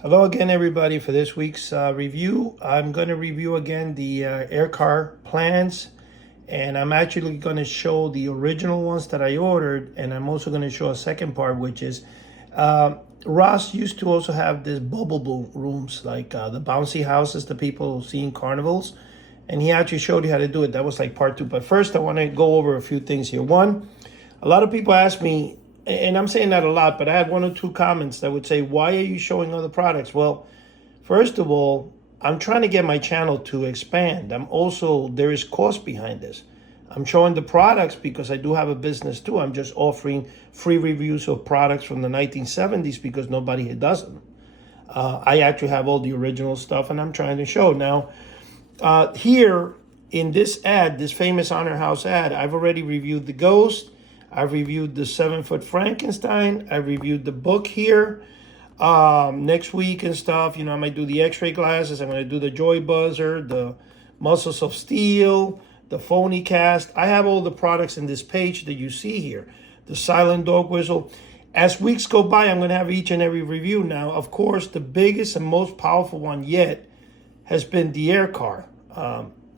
Hello again, everybody. For this week's review, I'm going to review again the AIRCAR plans, and I'm actually going to show the original ones that I ordered, and I'm also going to show a second part, which is Ross used to also have this bubble boom rooms, like the bouncy houses that people see in carnivals, and he actually showed you how to do it. That was like part two. But first, I want to go over a few things here. One, a lot of people ask me, and I'm saying that a lot, but I had one or two comments that would say, why are you showing other products? Well, first of all, I'm trying to get my channel to expand. There is cost behind this. I'm showing the products because I do have a business too. I'm just offering free reviews of products from the 1970s because nobody does them. I actually have all the original stuff, and I'm trying to show. Now, here in this ad, this famous Honor House ad, I've already reviewed the Ghost. I've reviewed the 7-foot Frankenstein. I reviewed the book here. Next week and stuff, I might do the X-ray glasses. I'm going to do the Joy Buzzer, the Muscles of Steel, the Phony Cast. I have all the products in this page that you see here. The Silent Dog Whistle. As weeks go by, I'm going to have each and every review. Now, of course, the biggest and most powerful one yet has been the AIRCAR.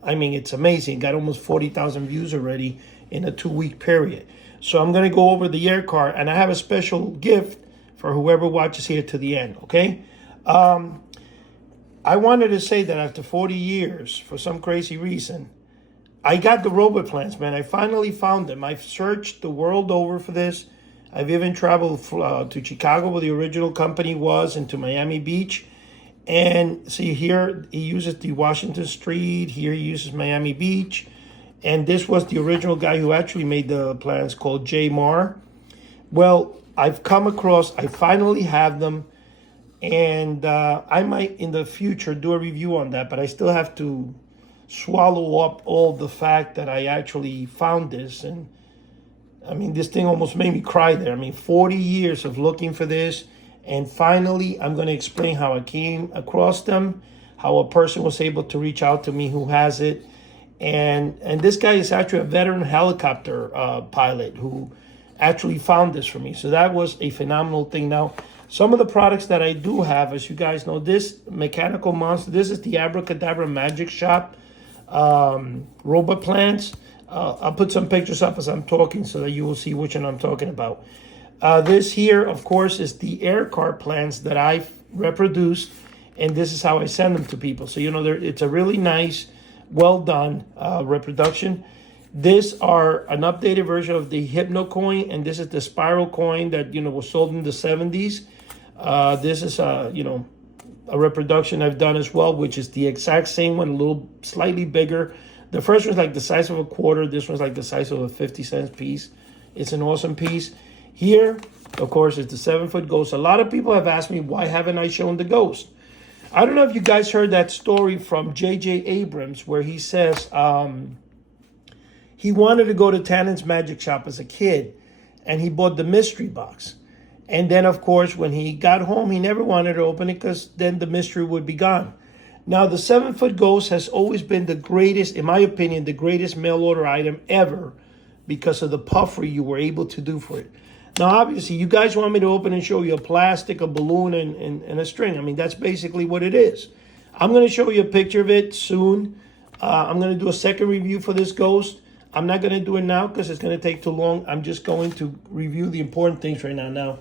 It's amazing. It got almost 40,000 views already in a 2-week period. So I'm going to go over the AIRCAR, and I have a special gift for whoever watches here to the end, okay? I wanted to say that after 40 years, for some crazy reason, I got the robot plans, man. I finally found them. I've searched the world over for this. I've even traveled to Chicago, where the original company was, and to Miami Beach. And see here, he uses the Washington Street. Here he uses Miami Beach. And this was the original guy who actually made the plans, called J. Marr. Well, I finally have them. And I might in the future do a review on that, but I still have to swallow up all the fact that I actually found this. And this thing almost made me cry there. 40 years of looking for this. And finally, I'm going to explain how I came across them, how a person was able to reach out to me who has it. And this guy is actually a veteran helicopter pilot who actually found this for me. So that was a phenomenal thing. Now, some of the products that I do have, as you guys know, this mechanical monster, this is the Abracadabra Magic Shop robot plants. I'll put some pictures up as I'm talking so that you will see which one I'm talking about. This here, of course, is the AIRCAR plans that I've reproduced, and this is how I send them to people. So, it's a really nice, well done reproduction. This are an updated version of the Hypno coin, and this is the spiral coin that was sold in the 70s. This is a reproduction I've done as well, which is the exact same one, a little slightly bigger. The first one's like the size of a quarter. This one's like the size of a 50-cent piece. It's an awesome piece. Here, of course, is the 7-foot Ghost. A lot of people have asked me, why haven't I shown the Ghost? I don't know if you guys heard that story from J.J. Abrams, where he says he wanted to go to Tannen's Magic Shop as a kid, and he bought the mystery box. And then, of course, when he got home, he never wanted to open it because then the mystery would be gone. Now, the 7-foot Ghost has always been the greatest, in my opinion, the greatest mail order item ever because of the puffery you were able to do for it. Now, obviously, you guys want me to open and show you a plastic, a balloon, and a string. That's basically what it is. I'm going to show you a picture of it soon. I'm going to do a second review for this Ghost. I'm not going to do it now because it's going to take too long. I'm just going to review the important things right now. Now,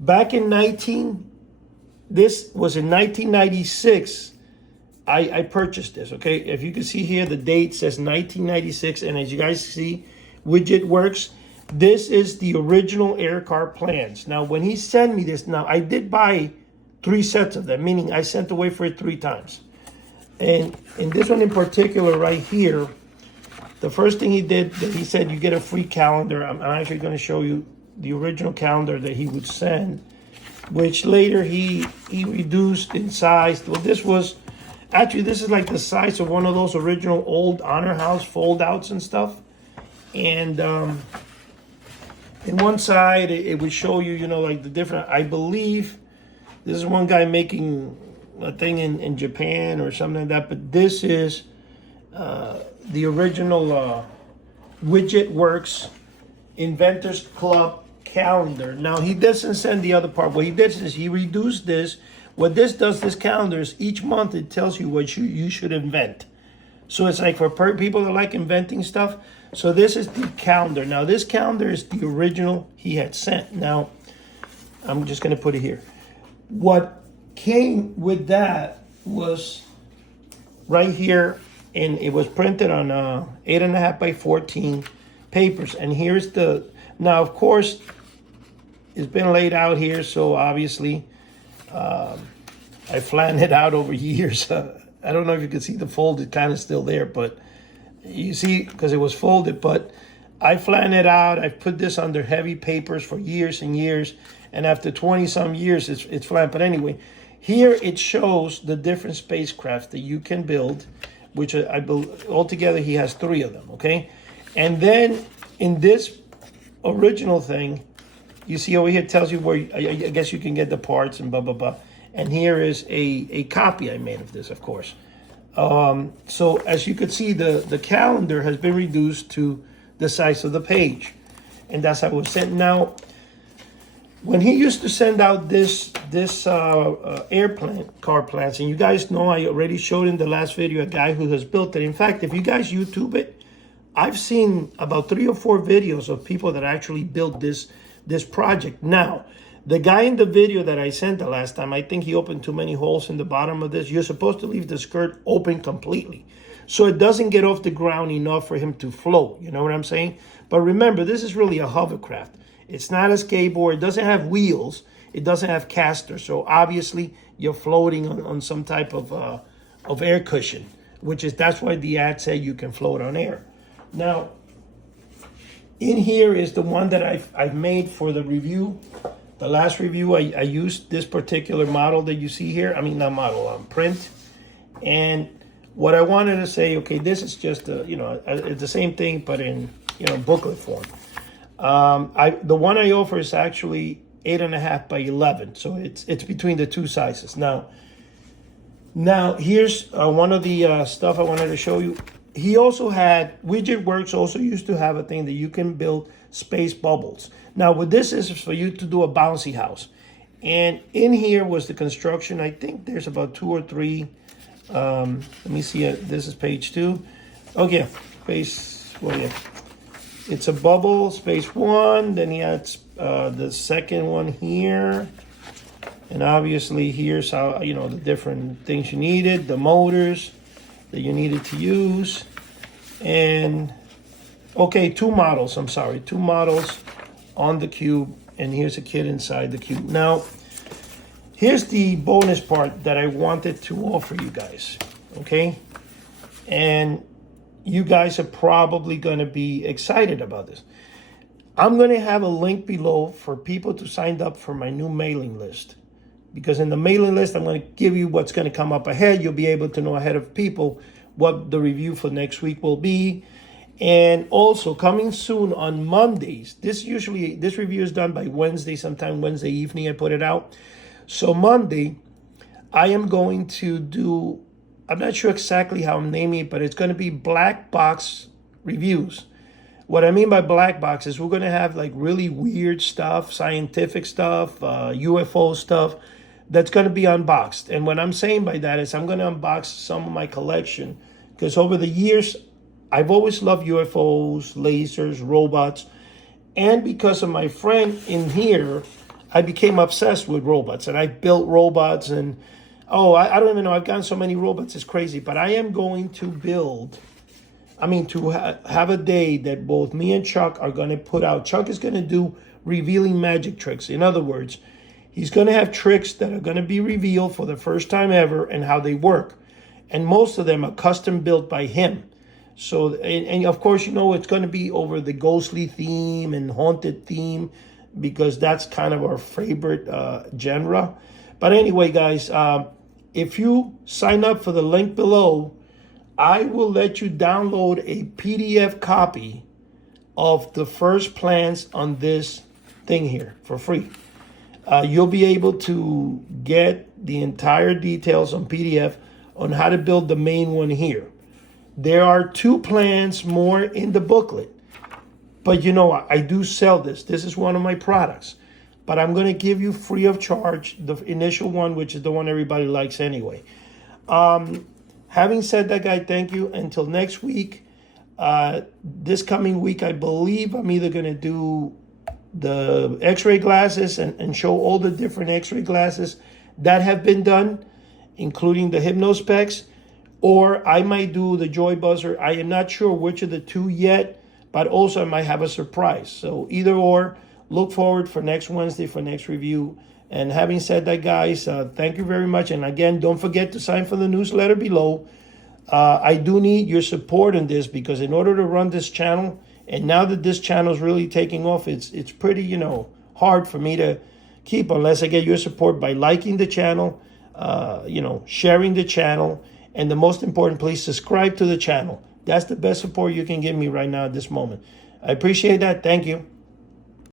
back in 1996, I purchased this, okay? If you can see here, the date says 1996, and as you guys see, widget works. This is the original AIRCAR plans. Now, when he sent me this, now I did buy 3 sets of them, meaning I sent away for it 3 times. And in this one in particular right here, the first thing he did, that he said you get a free calendar. I'm actually going to show you the original calendar that he would send, which later he reduced in size. Well, this is like the size of one of those original old Honor House fold-outs and stuff. And in one side, it would show you, like the different, I believe, this is one guy making a thing in Japan or something like that, but this is the original Widget Works Inventors Club calendar. Now, he doesn't send the other part. What he did is he reduced this What this does, this calendar, is each month it tells you what you should invent. So it's like for people that like inventing stuff. So this is the calendar. Now this calendar is the original he had sent. Now I'm just gonna put it here. What came with that was right here, and it was printed on 8.5 by 14 papers. And here's now of course it's been laid out here, so obviously I flanned it out over years. I don't know if you can see the fold, it's kind of still there, but you see, because it was folded, but I flanned it out. I put this under heavy papers for years and years, and after 20 some years, it's flat. But anyway, here it shows the different spacecraft that you can build, which I believe altogether he has 3 of them, okay? And then in this original thing, you see over here, it tells you where, I guess you can get the parts and blah, blah, blah. And here is a copy I made of this, of course. So as you could see, the calendar has been reduced to the size of the page. And that's how it was sent. Now, when he used to send out this car plans, and you guys know I already showed in the last video a guy who has built it. In fact, if you guys YouTube it, I've seen about 3 or 4 videos of people that actually built this project. Now, the guy in the video that I sent the last time, I think he opened too many holes in the bottom of this. You're supposed to leave the skirt open completely, so it doesn't get off the ground enough for him to float. You know what I'm saying? But remember, this is really a hovercraft. It's not a skateboard. It doesn't have wheels. It doesn't have caster. So obviously you're floating on some type of air cushion, that's why the ad said you can float on air. Now, in here is the one that I've made for the review. The last review, I used this particular model that you see here. I mean, not model, print. And what I wanted to say, okay, this is just it's the same thing, but in booklet form. The one I offer is actually 8.5 by 11, so it's between the 2 sizes. Now here's one of the stuff I wanted to show you. He also had, Widget Works also used to have a thing that you can build space bubbles. Now what this is for you to do a bouncy house. And in here was the construction. I think there's about 2 or 3. Let me see, this is page 2. Okay, it's a bubble, space 1. Then he had the second one here. And obviously here's how, the different things you needed, the motors that you needed to use. And okay, 2 models, 2 models on the cube, and here's a kit inside the cube. Now, here's the bonus part that I wanted to offer you guys, okay? And you guys are probably gonna be excited about this. I'm gonna have a link below for people to sign up for my new mailing list. Because in the mailing list, I'm going to give you what's going to come up ahead. You'll be able to know ahead of people what the review for next week will be. And also coming soon on Mondays. This review is done by Wednesday, sometime Wednesday evening I put it out. So Monday, I am going to do, I'm not sure exactly how I'm naming it, but it's going to be black box reviews. What I mean by black box is we're going to have like really weird stuff, scientific stuff, UFO stuff, that's going to be unboxed. And what I'm saying by that is I'm going to unbox some of my collection, because over the years, I've always loved UFOs, lasers, robots. And because of my friend in here, I became obsessed with robots. And I built robots. And, I don't even know. I've gotten so many robots. It's crazy. But I am going to build, have a day that both me and Chuck are going to put out. Chuck is going to do revealing magic tricks. In other words, he's going to have tricks that are going to be revealed for the first time ever and how they work. And most of them are custom built by him. So, and of course, it's going to be over the ghostly theme and haunted theme, because that's kind of our favorite genre. But anyway, guys, if you sign up for the link below, I will let you download a PDF copy of the first plans on this thing here for free. You'll be able to get the entire details on PDF on how to build the main one here. There are 2 plans more in the booklet, but I do sell this. This is one of my products. but I'm going to give you free of charge the initial one, which is the one everybody likes anyway. Having said that, guy, thank you. Until next week. This coming week, I believe I'm either going to do the x-ray glasses and show all the different x-ray glasses that have been done, including the hypnospecs, or I might do the Joy Buzzer. I am not sure which of the two yet, but also I might have a surprise. So either or, look forward for next Wednesday for next review. And having said that, guys, thank you very much. And again, don't forget to sign for the newsletter below. I do need your support in this, because in order to run this channel, and now that this channel is really taking off, it's pretty, hard for me to keep unless I get your support by liking the channel, sharing the channel, and the most important, please subscribe to the channel. That's the best support you can give me right now at this moment. I appreciate that. Thank you.